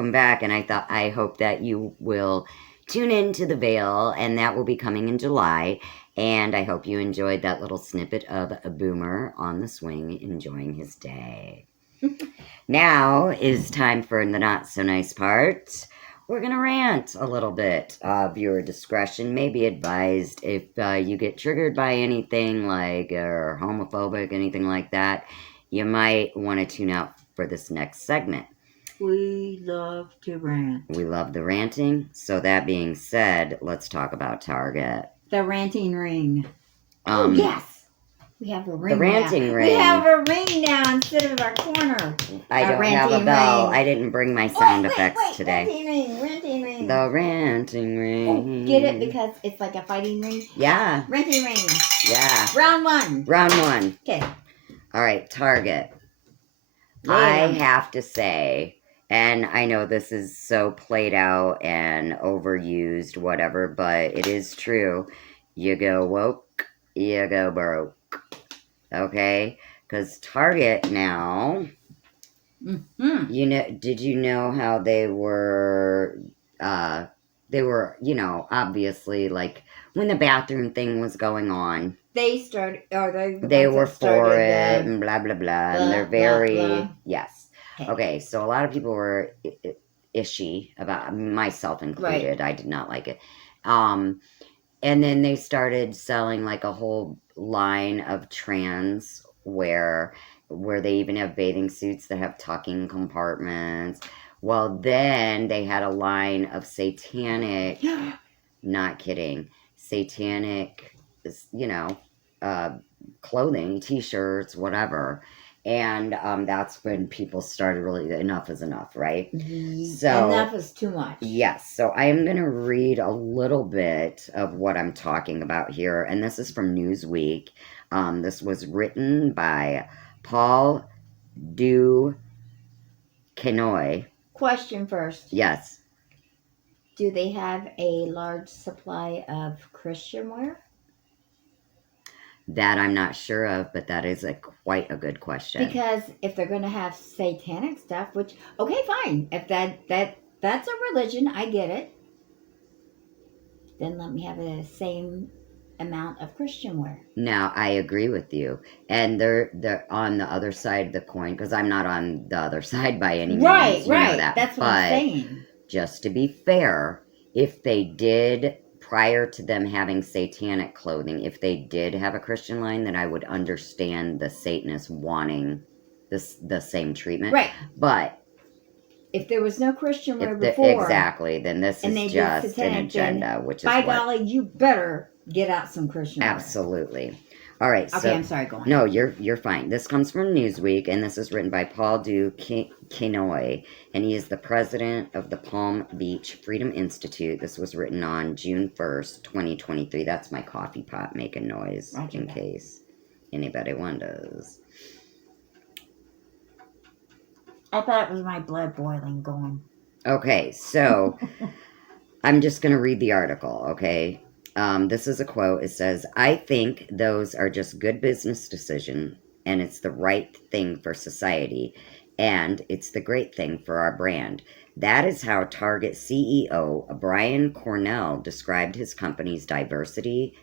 welcome back. And I hope that you will tune in to The Veil, and that will be coming in July. And I hope you enjoyed that little snippet of a boomer on the swing enjoying his day. Now is time for the not so nice part. We're going to rant a little bit. Viewer discretion may be advised. If you get triggered by anything like or homophobic, anything like that, you might want to tune out for this next segment. We love to rant. We love the ranting. So that being said, let's talk about Target. The ranting ring. Oh, yes. We have a ring The ranting now. ring. We have a ring now instead of our corner. I don't have a bell. I didn't bring my sound effects today. Ranting ring. The ranting ring. Oh, get it? Because it's like a fighting ring? Yeah. Ranting ring. Yeah. Round one. Round one. Okay. All right, Target. I have to say, and I know this is so played out and overused, whatever, but it is true. You go woke, you go broke. Okay? Because Target now, you know, did you know how they were, obviously, like, when the bathroom thing was going on, they started, or they were for it and blah, blah, blah, and they're very, blah. yes. Okay, so a lot of people were ishy about, myself included. Right. I did not like it. And then they started selling like a whole line of trans wear where they even have bathing suits that have tucking compartments. Well, then they had a line of satanic, not kidding, satanic, clothing, t-shirts, whatever. And that's when people started really, enough is enough, right? So enough is too much. Yes. So I am going to read a little bit of what I'm talking about here. And this is from Newsweek. This was written by Paul Du Kenoy. Question first. Yes. Do they have a large supply of Christian wear? That I'm not sure of, but that is quite a good question. Because if they're going to have satanic stuff, which, okay, fine. If that's a religion, I get it. Then let me have the same amount of Christian wear. Now, I agree with you. And they're on the other side of the coin, because I'm not on the other side by any means. Right. You know that. That's what I'm saying. Just to be fair, if they did, prior to them having satanic clothing, if they did have a Christian line, then I would understand the Satanists wanting the same treatment. Right. But if there was no Christian wear before, exactly, then this is just an agenda, which is by golly, you better get out some Christian wear. Absolutely. All right. Okay, I'm sorry. Go on. No, you're fine. This comes from Newsweek, and this is written by Paul Du Kenoy, and he is the president of the Palm Beach Freedom Institute. This was written on June 1st, 2023. That's my coffee pot making noise, in case anybody wonders. I thought it was my blood boiling going. Okay, so I'm just going to read the article, okay? This is a quote. It says, "I think those are just good business decisions, and it's the right thing for society, and it's the great thing for our brand." That is how Target CEO Brian Cornell described his company's diversity,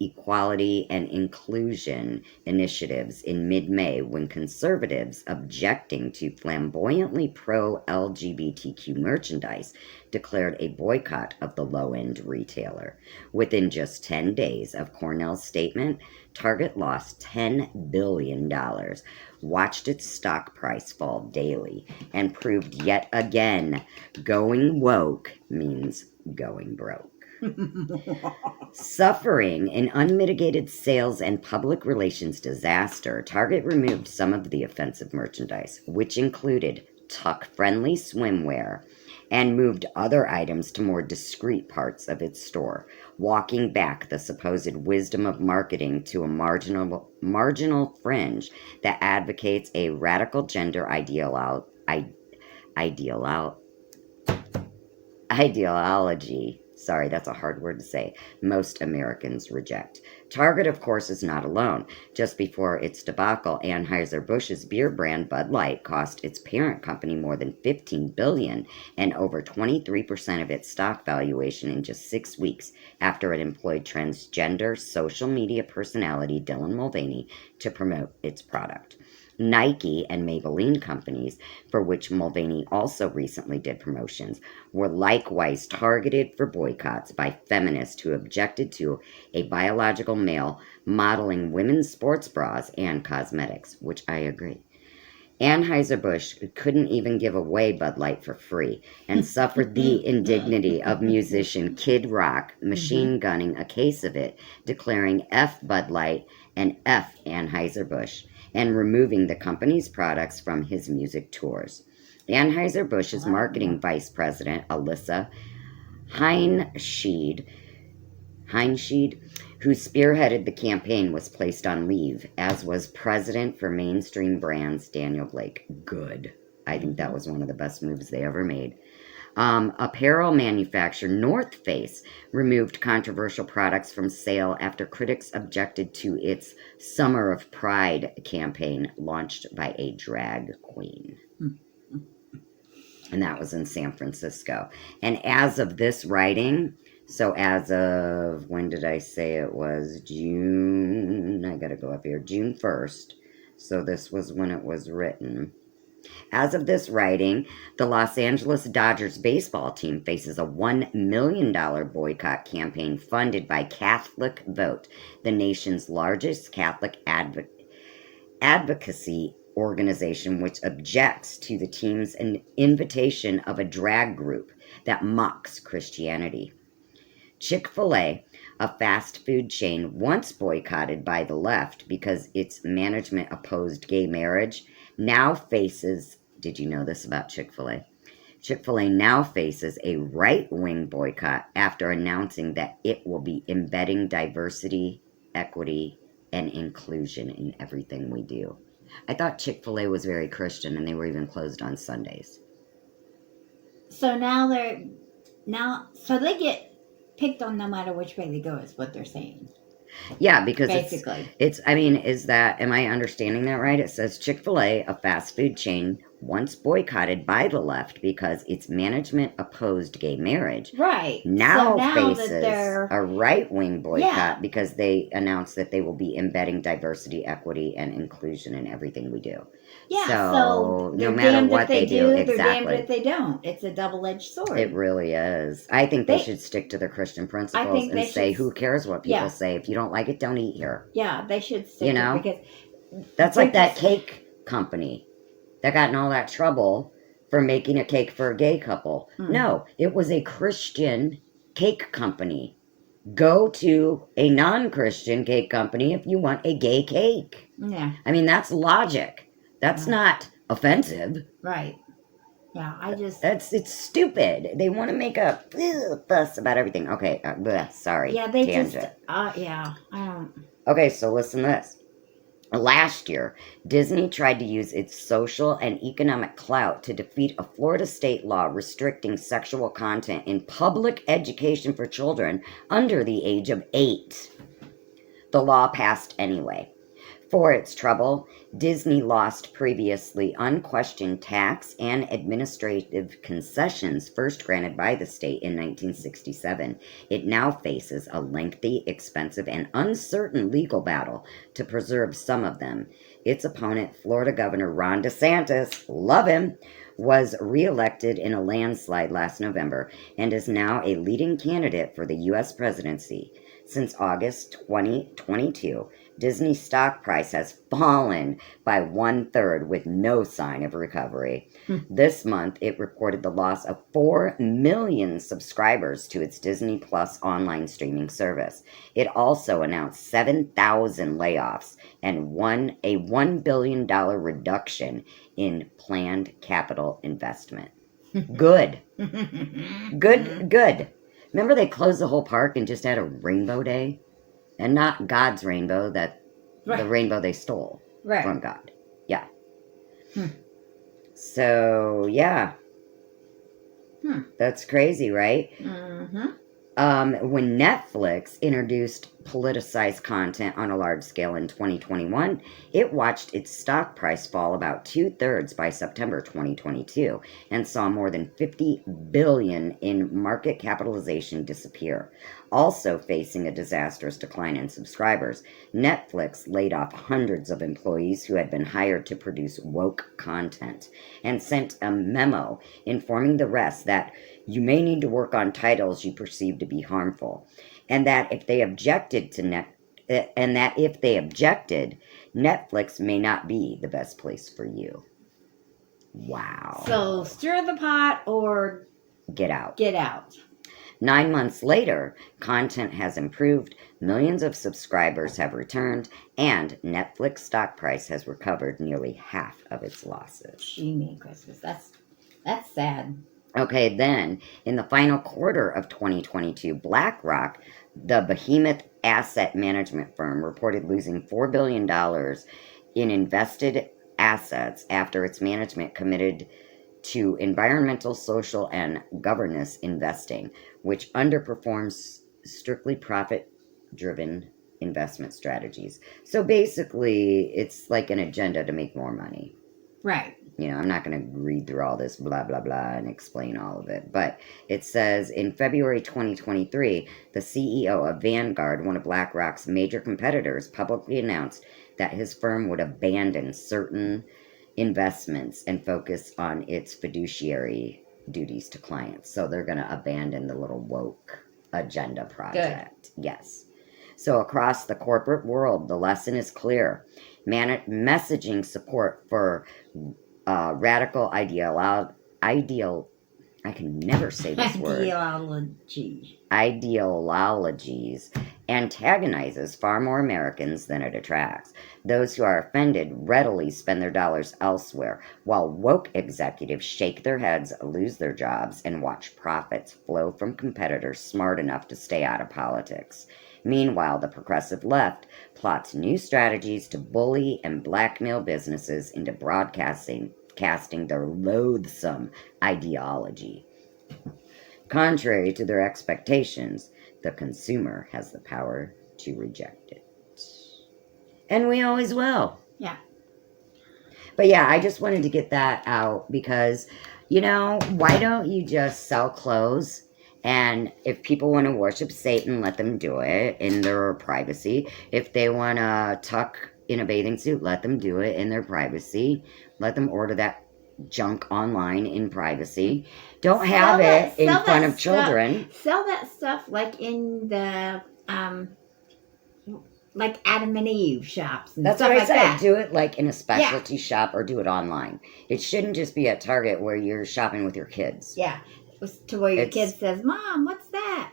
equality, and inclusion initiatives in mid-May when conservatives objecting to flamboyantly pro-LGBTQ merchandise declared a boycott of the low-end retailer. Within just 10 days of Cornell's statement, Target lost $10 billion, watched its stock price fall daily, and proved yet again going woke means going broke. Suffering an unmitigated sales and public relations disaster, Target removed some of the offensive merchandise, which included tuck-friendly swimwear, and moved other items to more discreet parts of its store, walking back the supposed wisdom of marketing to a marginal fringe that advocates a radical gender ideology. Sorry, that's a hard word to say. Most Americans reject. Target, of course, is not alone. Just before its debacle, Anheuser-Busch's beer brand Bud Light cost its parent company more than $15 billion and over 23% of its stock valuation in just 6 weeks after it employed transgender social media personality Dylan Mulvaney to promote its product. Nike and Maybelline companies, for which Mulvaney also recently did promotions, were likewise targeted for boycotts by feminists who objected to a biological male modeling women's sports bras and cosmetics, which I agree. Anheuser-Busch couldn't even give away Bud Light for free and suffered the indignity of musician Kid Rock machine gunning a case of it, declaring F Bud Light and F Anheuser-Busch, and removing the company's products from his music tours. Anheuser-Busch's marketing vice president, Alyssa Heinschied, who spearheaded the campaign, was placed on leave, as was president for mainstream brands Daniel Blake. Good. I think that was one of the best moves they ever made. Apparel manufacturer North Face removed controversial products from sale after critics objected to its Summer of Pride campaign launched by a drag queen. And that was in San Francisco. And as of this writing, so as of, when did I say it was? June, I gotta go up here, June 1st. So this was when it was written. As of this writing, the Los Angeles Dodgers baseball team faces a $1 million boycott campaign funded by Catholic Vote, the nation's largest Catholic advocacy organization, which objects to the team's invitation of a drag group that mocks Christianity. Chick-fil-A, a fast food chain once boycotted by the left because its management opposed gay marriage, now faces, did you know this about Chick-fil-A? Chick-fil-A now faces a right-wing boycott after announcing that it will be embedding diversity, equity, and inclusion in everything we do. I thought Chick-fil-A was very Christian, and they were even closed on Sundays. So so they get picked on no matter which way they go, is what they're saying. Yeah, because basically, am I understanding that right? It says Chick-fil-A, a fast food chain, once boycotted by the left because its management opposed gay marriage. Right. Now, so now faces a right-wing boycott because they announced that they will be embedding diversity, equity, and inclusion in everything we do. Yeah, so no matter what they do, they're damned exactly. if they don't. It's a double-edged sword. It really is. I think they should stick to their Christian principles and say, who cares what people say? If you don't like it, don't eat here. Yeah, they should stick to it because that's like that cake company that got in all that trouble for making a cake for a gay couple. No, it was a Christian cake company. Go to a non-Christian cake company if you want a gay cake. Yeah. I mean, that's logic. That's not offensive. Right. Yeah, it's stupid. They want to make a fuss about everything. Okay, sorry. Yeah, they tangent. I don't. Okay, so listen to this. Last year, Disney tried to use its social and economic clout to defeat a Florida state law restricting sexual content in public education for children under the age of 8. The law passed anyway. For its trouble, Disney lost previously unquestioned tax and administrative concessions first granted by the state in 1967. It now faces a lengthy, expensive, and uncertain legal battle to preserve some of them. Its opponent, Florida Governor Ron DeSantis, love him, was reelected in a landslide last November and is now a leading candidate for the U.S. presidency. Since August 2022, Disney's stock price has fallen by 1/3 with no sign of recovery. This month, it reported the loss of 4 million subscribers to its Disney Plus online streaming service. It also announced 7,000 layoffs and a $1 billion reduction in planned capital investment. Good. Good. Remember they closed the whole park and just had a rainbow day? And not God's rainbow, the rainbow they stole from God. Yeah. So, yeah. That's crazy, right? When Netflix introduced politicized content on a large scale in 2021, it watched its stock price fall about 2/3 by September 2022 and saw more than 50 billion in market capitalization disappear. Also facing a disastrous decline in subscribers, Netflix laid off hundreds of employees who had been hired to produce woke content and sent a memo informing the rest that you may need to work on titles you perceive to be harmful, and that if they objected Netflix may not be the best place for you. Wow. So stir the pot or Get out. get out. 9 months later, content has improved, millions of subscribers have returned, and Netflix stock price has recovered nearly half of its losses. Jiminy Christmas. That's sad. Okay, then in the final quarter of 2022, BlackRock, the behemoth asset management firm, reported losing $4 billion in invested assets after its management committed to environmental, social, and governance investing, which underperforms strictly profit driven investment strategies. So basically, it's like an agenda to make more money. Right. I'm not going to read through all this blah, blah, blah and explain all of it. But it says in February 2023, the CEO of Vanguard, one of BlackRock's major competitors, publicly announced that his firm would abandon certain investments and focus on its fiduciary duties to clients. So they're going to abandon the little woke agenda project. Good. Yes. So across the corporate world, the lesson is clear. Messaging support for radical I can never say this word. Ideologies antagonizes far more Americans than it attracts. Those who are offended readily spend their dollars elsewhere, while woke executives shake their heads, lose their jobs, and watch profits flow from competitors smart enough to stay out of politics. Meanwhile, the progressive left plots new strategies to bully and blackmail businesses into casting their loathsome ideology. Contrary to their expectations, the consumer has the power to reject it. And we always will. Yeah. But yeah, I just wanted to get that out because, why don't you just sell clothes? And if people want to worship Satan, let them do it in their privacy. If they want to tuck in a bathing suit, let them do it in their privacy. Let them order that junk online in privacy. Don't have it in front of children. Sell that stuff like in the like Adam and Eve shops and That's stuff what I like said. that. Do it like in a specialty shop or do it online. It shouldn't just be at Target where you're shopping with your kids. Yeah. To where your kid says, "Mom, what's that?"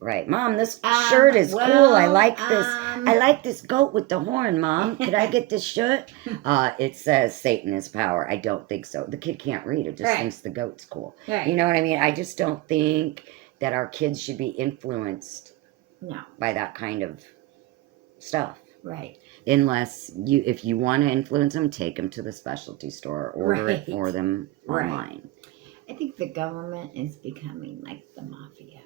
Right. Mom, this shirt is cool. I like this. I like this goat with the horn, Mom. Could I get this shirt? It says Satan is power. I don't think so. The kid can't read. It just thinks the goat's cool. Right. You know what I mean? I just don't think that our kids should be influenced by that kind of stuff. Right. Unless if you want to influence them, take them to the specialty store. Order it for them online. I think the government is becoming like the mafia.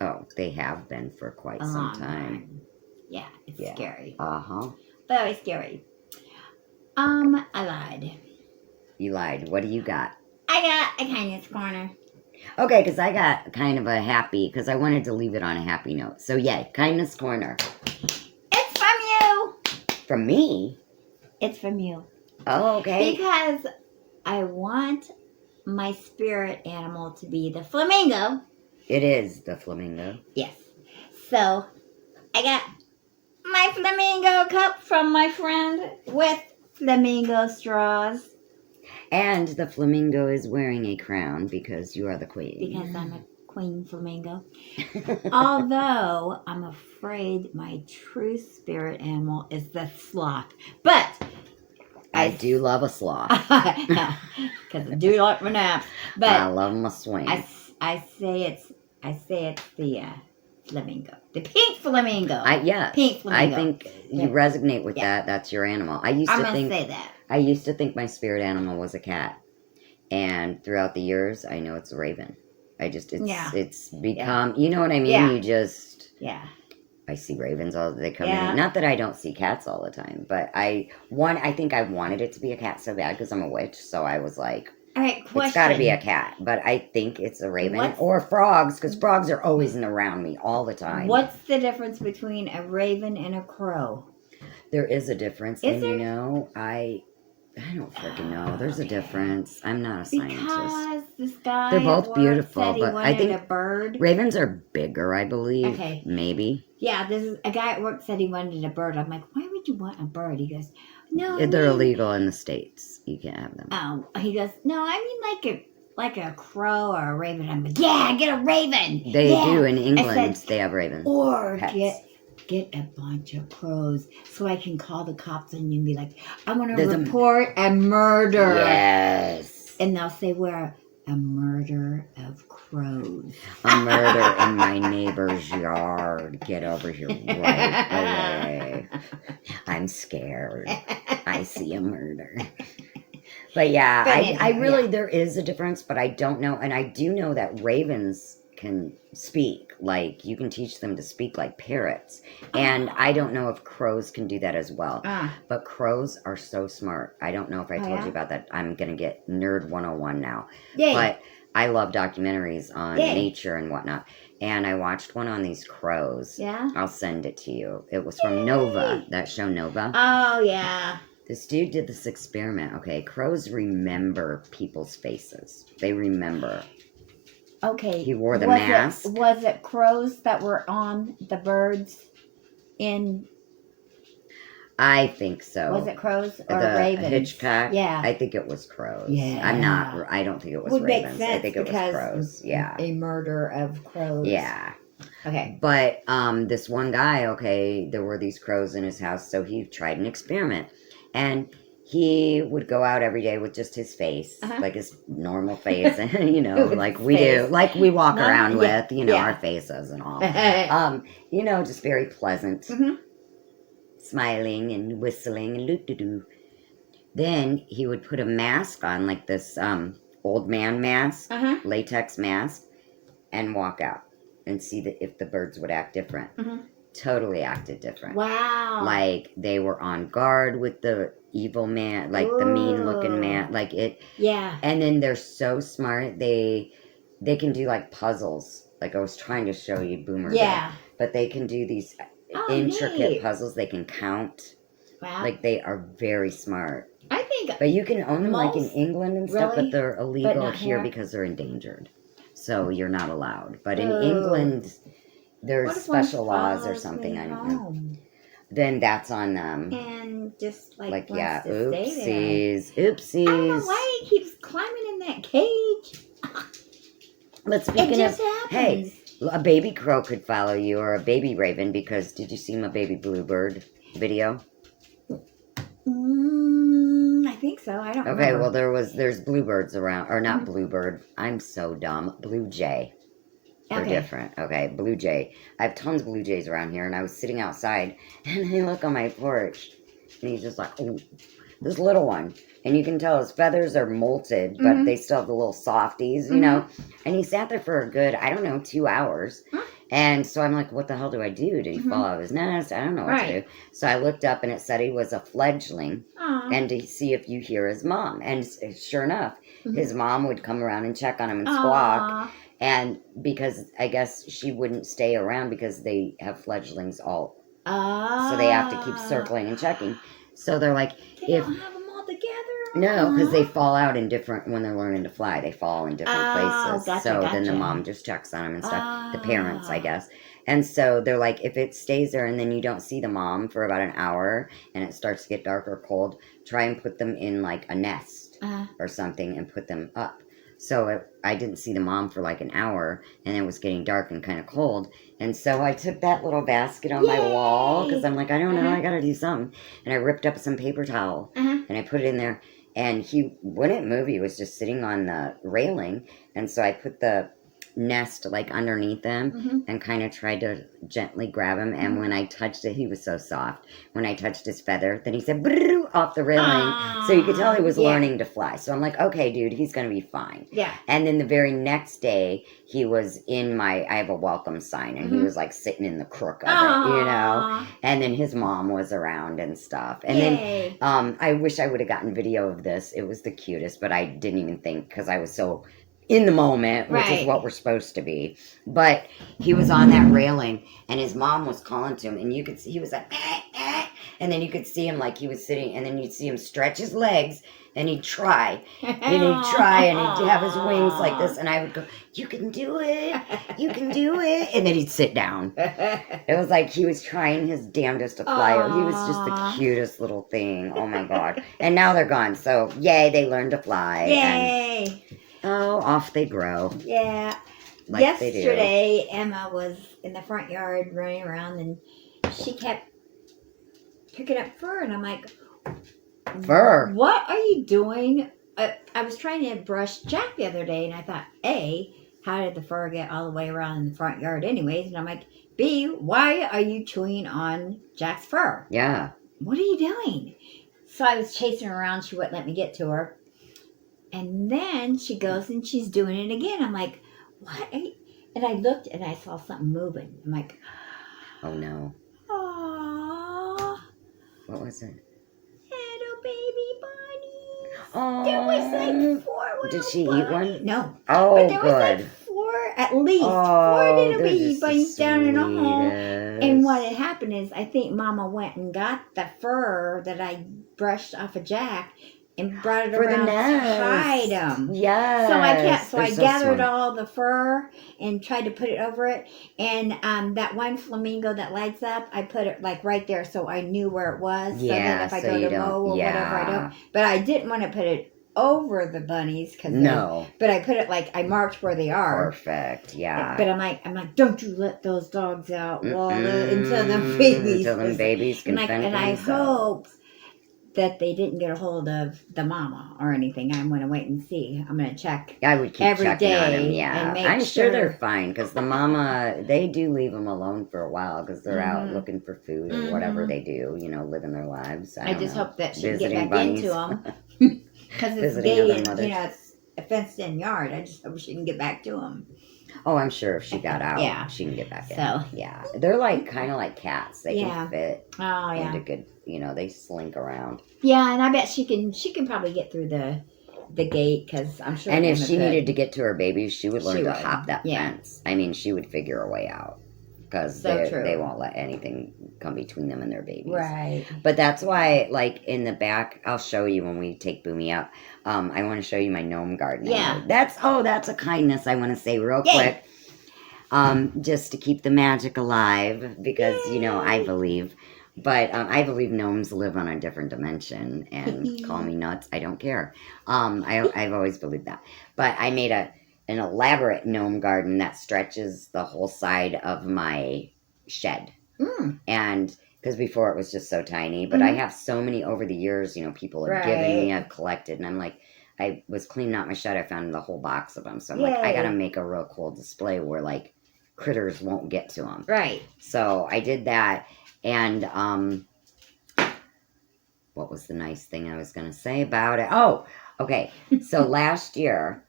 Oh, they have been for quite some time. Yeah, it's scary. Uh-huh. Very scary. I lied. You lied. What do you got? I got a kindness corner. Okay, because I got kind of a happy, because I wanted to leave it on a happy note. So, yeah, kindness corner. It's from you. From me? It's from you. Oh, okay. Because I want my spirit animal to be the flamingo. It is the flamingo. Yes. So, I got my flamingo cup from my friend with flamingo straws. And the flamingo is wearing a crown because you are the queen. Because I'm a queen flamingo. Although, I'm afraid my true spirit animal is the sloth. But I do love a sloth. Because I do like my naps. But I love my swing. I say it's the flamingo. The pink flamingo. Yes. Pink flamingo. I think you resonate with that. That's your animal. I'm going to say that. I used to think my spirit animal was a cat. And throughout the years, I know it's a raven. It's become, you know what I mean? Yeah. You just, Yeah. I see ravens all, they come Yeah. in. Not that I don't see cats all the time, but I think I wanted it to be a cat so bad because I'm a witch. So I was like, All right, question. it's got to be a cat. But I think it's a raven What's- or frogs because frogs are always around me all the time. What's the difference between a raven and a crow? There is a difference. Is and there? you know, I don't freaking know. There's a difference. I'm not a scientist. Because this guy They're at both work beautiful, said he but I wanted think a bird. ravens are bigger, I believe. Okay. Maybe. Yeah, this is a guy at work said he wanted a bird. I'm like, why would you want a bird? He goes, no, They're illegal in the States. You can't have them. He goes, no, I mean like a crow or a raven. I'm like, yeah, get a raven. They yeah. do in England. said, They have ravens. Or pets. get a bunch of crows so I can call the cops on you and be like, I want to report a murder. Yes. And they'll say, where? A murder of crows. A murder in my neighbor's yard. Get over here right away. I'm scared. I see a murder. But yeah, I really, there is a difference, but I don't know. And I do know that ravens can speak. Like, you can teach them to speak like parrots. And I don't know if crows can do that as well. But crows are so smart. I don't know if I told you about that. I'm going to get Nerd 101 now. Yay. But I love documentaries on nature and whatnot. And I watched one on these crows. Yeah? I'll send it to you. It was from Nova, that show Nova. Oh, yeah. This dude did this experiment. Okay, crows remember people's faces. They remember. Okay. He wore the mask. Was it crows that were on the birds in... I think so. Was it crows or the ravens? Hitchcock? Yeah. I think it was crows. Yeah. I don't think it was Would ravens. Make sense I think it was crows. Yeah. A murder of crows. Yeah. Okay. But this one guy, okay, there were these crows in his house, so he tried an experiment. And he would go out every day with just his face, like his normal face, and, you know, like we do, like we walk around with, you know, our faces and all. You know, just very pleasant, smiling and whistling and doo-doo-doo. Then he would put a mask on, like this old man mask, latex mask, and walk out and see if the birds would act different. Totally acted different. Wow. Like they were on guard with the evil man, like the mean looking man, like it. Yeah. And then they're so smart. They can do like puzzles. Like I was trying to show you Boomer. Yeah. There, but they can do these intricate puzzles. They can count. Wow. Like they are very smart. I think. But you can own them like in England and stuff, but they're illegal here because they're endangered. So you're not allowed. But in England, there's special laws or something. I don't know. Then that's on them. And just like yeah, oopsies. I don't know why he keeps climbing in that cage. But speaking of, hey, a baby crow could follow you or a baby raven because did you see my baby bluebird video? I think so. I don't remember. Okay, well there's bluebirds around, or not bluebird. I'm so dumb. Blue jay. They're different. Okay, blue jay. I have tons of blue jays around here, and I was sitting outside, and I look on my porch, and he's just like, oh, this little one. And you can tell his feathers are molted, but they still have the little softies, you know? And he sat there for a good, I don't know, 2 hours. And so I'm like, what the hell do I do? Did he fall out of his nest? I don't know what to do. So I looked up, and it said he was a fledgling, and to see if you hear his mom. And sure enough, his mom would come around and check on him and squawk. And because I guess she wouldn't stay around because they have fledglings all. So they have to keep circling and checking. So they're like, they don't have them all together? No, because they fall out in different, when they're learning to fly, they fall in different places. Gotcha. Then the mom just checks on them and stuff. The parents, I guess. And so they're like, if it stays there and then you don't see the mom for about an hour and it starts to get dark or cold, try and put them in like a nest or something and put them up. So I didn't see the mom for like an hour, and it was getting dark and kind of cold. And so I took that little basket on my wall, because I'm like, I don't know, I got to do something. And I ripped up some paper towel, and I put it in there. And he wouldn't move. He was just sitting on the railing. And so I put the nest like underneath him Mm-hmm. and kind of tried to gently grab him. And when I touched it, he was so soft. When I touched his feather, then he said "Brrrr," off the railing. So you could tell he was learning to fly. So I'm like, okay, dude, he's going to be fine. Yeah. And then the very next day, he was in I have a welcome sign, and he was like sitting in the crook of it, And then his mom was around and stuff. And Yay. then I wish I would have gotten video of this. It was the cutest, but I didn't even think because I was so in the moment, which is what we're supposed to be. But he was on that railing, and his mom was calling to him, and you could see he was like, and then you could see him like he was sitting, and then you'd see him stretch his legs, and he'd try, and he'd have his wings like this, and I would go, you can do it, and then he'd sit down. It was like he was trying his damnedest to fly. He was just the cutest little thing. Oh my God. And now they're gone, so yay, they learned to fly. Yay. And off they grow. Yeah. Like yesterday, Emma was in the front yard running around, and she kept picking up fur, and I'm like, fur? What are you doing? I was trying to brush Jack the other day, and I thought, A, how did the fur get all the way around in the front yard anyways? And I'm like, B, why are you chewing on Jack's fur? Yeah. What are you doing? So I was chasing her around. She wouldn't let me get to her. And then she goes and she's doing it again. I'm like, what? And I looked and I saw something moving. I'm like, oh no. Aww. What was it? Little baby bunnies. Oh. There was like 4 little Did she bunnies. eat one? No. Oh, but there good. was like 4, at least 4 little baby bunnies down in a hole. And what had happened is I think Mama went and got the fur that I brushed off of Jack and brought it for around the to hide them. Yes. So I gathered all the fur and tried to put it over it. And that one flamingo that lights up, I put it like right there so I knew where it was. So then if I go to mow or whatever, I don't. But I didn't want to put it over the bunnies but I put it like I marked where they are. Perfect. Yeah. But I'm like, don't you let those dogs out until the babies can fend for and I themselves. hope that they didn't get a hold of the mama or anything. I'm going to wait and see. I'm going to check. I would keep every checking day on them. Yeah, and make I'm sure sure they're fine because the mama, they do leave them alone for a while because they're out looking for food or whatever they do, living their lives. I just hope that she can get Visiting back bunnies. into them because it's Visiting gay other and mothers. it's a fenced-in yard. I just hope she can get back to them. Oh, I'm sure if she got out, she can get back in. So yeah, they're like kind of like cats. They can fit into good. They slink around. Yeah, and I bet she can probably get through the gate because I'm sure. And if she needed to get to her babies, she would learn to hop that Yeah. fence. I mean, she would figure a way out because they won't let anything come between them and their babies. Right. But that's why, like in the back, I'll show you when we take Boomy out. I want to show you my gnome garden. Yeah. That's a kindness I want to say real quick. Just to keep the magic alive because I believe. But I believe gnomes live on a different dimension, and call me nuts, I don't care. I've always believed that. But I made an elaborate gnome garden that stretches the whole side of my shed. And because before it was just so tiny, but I have so many over the years, people have given me, I've collected, and I'm like, I was cleaning out my shed, I found the whole box of them. So I'm like, I got to make a real cool display where like critters won't get to them. Right. So I did that. And what was the nice thing I was going to say about it? Oh, okay. So last year,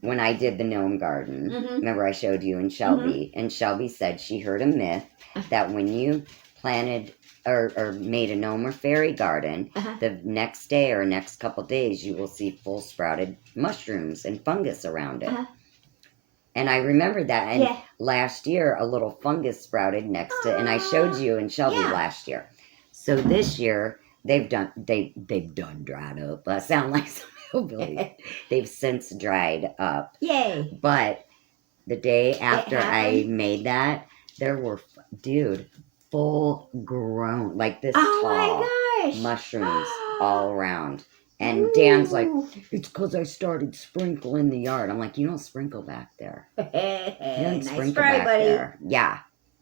when I did the gnome garden, remember I showed you and Shelby, and Shelby said she heard a myth that when you planted or made a gnome or fairy garden, the next day or next couple days, you will see full sprouted mushrooms and fungus around it. And I remembered that. And last year, a little fungus sprouted next to, and I showed you and Shelby last year. So this year, they've done dried up. I sound like some hillbilly. They've since dried up. Yay. But the day after I made that, there were, full grown, like this tall mushrooms all around. And Dan's like, it's because I started sprinkling the yard. I'm like, you don't sprinkle back there. You don't sprinkle back there. Yeah.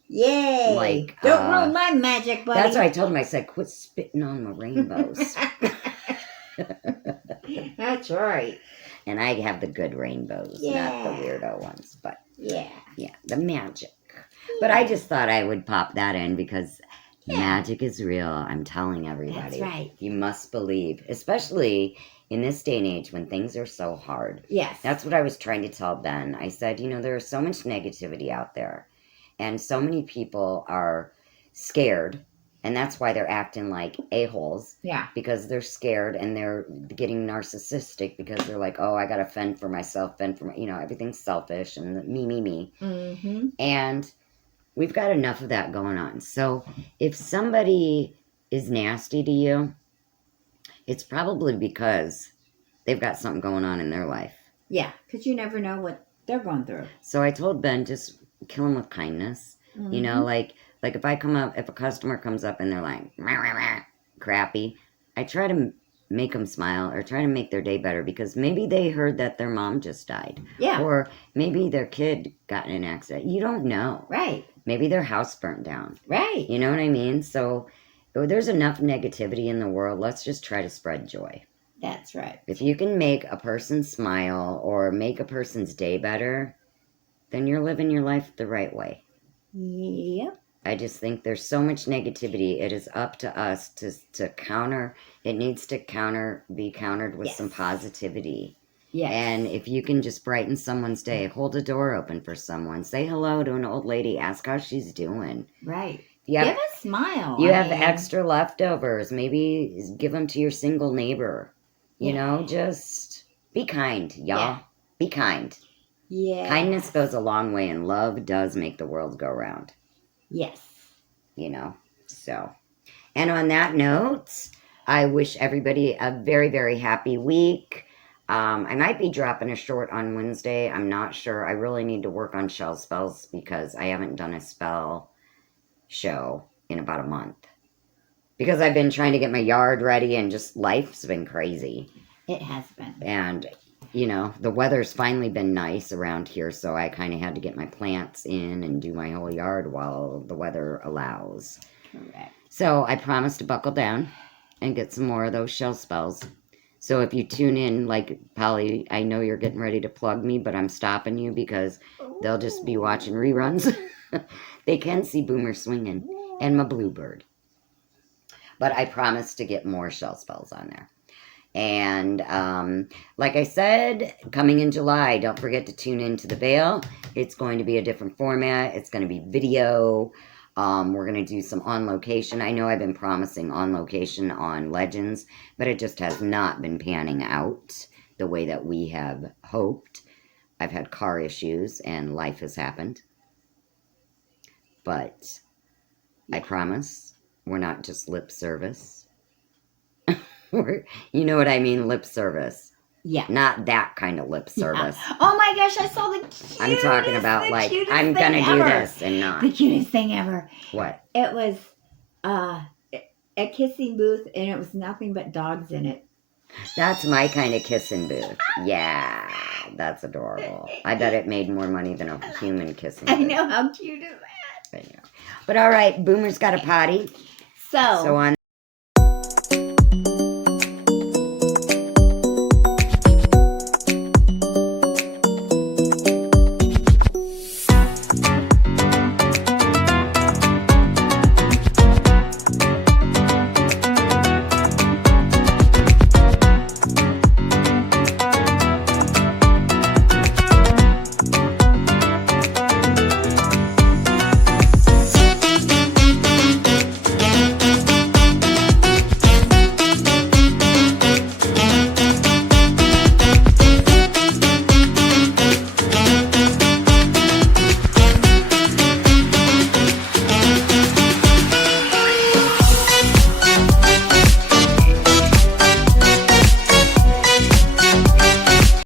Yay. Like, don't ruin my magic, buddy. That's what I told him. I said, quit spitting on my rainbows. That's right. And I have the good rainbows, not the weirdo ones. But Yeah. Yeah, the magic. But I just thought I would pop that in because magic is real. I'm telling everybody. That's right. You must believe, especially in this day and age when things are so hard. Yes. That's what I was trying to tell Ben. I said, there's so much negativity out there, and so many people are scared, and that's why they're acting like a-holes. Yeah. Because they're scared and they're getting narcissistic because they're like, oh, I gotta fend for myself, fend for my, everything's selfish and me. Mm-hmm. And we've got enough of that going on. So if somebody is nasty to you, it's probably because they've got something going on in their life. Yeah, because you never know what they're going through. So I told Ben, just kill them with kindness. Mm-hmm. Like if if a customer comes up and they're like, rah, rah, rah, crappy, I try to make them smile or try to make their day better because maybe they heard that their mom just died. Yeah. Or maybe their kid got in an accident. You don't know. Right. Maybe their house burnt down. Right. You know what I mean? So there's enough negativity in the world. Let's just try to spread joy. That's right. If you can make a person smile or make a person's day better, then you're living your life the right way. Yep. I just think there's so much negativity. It is up to us to counter. It needs to be countered with some positivity. Yes. And if you can just brighten someone's day, hold a door open for someone, say hello to an old lady, ask how she's doing. Right. Give a smile. You have extra leftovers. Maybe give them to your single neighbor. Just be kind, y'all. Yeah. Be kind. Yeah. Kindness goes a long way, and love does make the world go round. Yes. So. And on that note, I wish everybody a very, very happy week. I might be dropping a short on Wednesday. I'm not sure. I really need to work on shell spells because I haven't done a spell show in about a month. Because I've been trying to get my yard ready and just life's been crazy. It has been. And, the weather's finally been nice around here, so I kind of had to get my plants in and do my whole yard while the weather allows. Correct. So I promised to buckle down and get some more of those shell spells. So if you tune in, like Polly, I know you're getting ready to plug me, but I'm stopping you because they'll just be watching reruns. They can see Boomer swinging and my bluebird. But I promise to get more shell spells on there. And like I said, coming in July, don't forget to tune into The Veil. It's going to be a different format. It's going to be video. We're going to do some on location. I know I've been promising on location on Legends, but it just has not been panning out the way that we have hoped. I've had car issues and life has happened. But I promise we're not just lip service. You know what I mean, lip service. Yeah. Not that kind of lip service. Yeah. Oh my gosh, I saw the cutest, I'm talking about I'm going to do this and not. The cutest thing ever. What? It was a kissing booth and it was nothing but dogs in it. That's my kind of kissing booth. Yeah, that's adorable. I bet it made more money than a human kissing booth. I know, how cute is that? But all right, Boomer's got a potty. So on